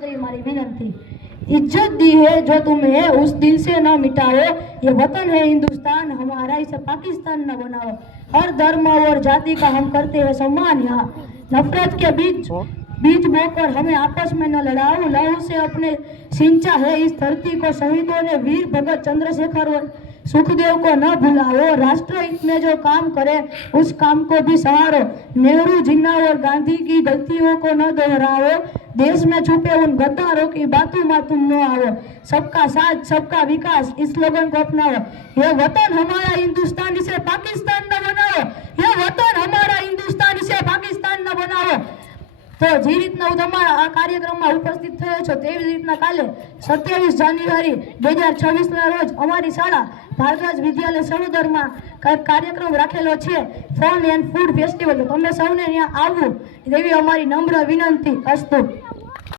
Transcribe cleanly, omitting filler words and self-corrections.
तेरी हमारी विनती। इज्जत दी है जो तुम्हें उस दिल से न मिटाओ, ये वतन है हिंदुस्तान हमारा, इसे पाकिस्तान न बनाओ। हर धर्म और जाति का हम करते हैं सम्मान, यहाँ नफरत के बीज बोकर हमें आपस में न लड़ाओ। लहू से अपने सिंचा है इस धरती को शहीदों ने, वीर भगत चंद्रशेखर और सुखदेव को न भुलाओ। राष्ट्र हित में जो काम करे उस काम को भी सहारो। नेहरू जिन्ना और गांधी की गलतियों को न दोहराओ। देश में छुपे उन गद्दारों की बातों में तुम न आओ। सबका साथ सबका विकास इस स्लोगन को अपनाओ। यह वतन हमारा हिंदुस्तान, इसे पाकिस्तान न बनाओ। यह वतन हमारा हिंदुस्तान, इसे पाकिस्तान न बनाओ। तो જે રીતના હું તમારા આ કાર્યક્રમમાં ઉપસ્થિત થયો છો તેવી રીતના કાલે 27 જાન્યુઆરી 2026ના રોજ અમારી શાળા ભારદ્વાજ વિદ્યાલય સરોદરમાં કાર્યક્રમ રાખેલો છે, ફન એન્ડ ફૂડ ફેસ્ટિવલ। તો તમે સૌને ત્યાં આવવું તેવી અમારી નમ્ર વિનંતી. અસ્તુ।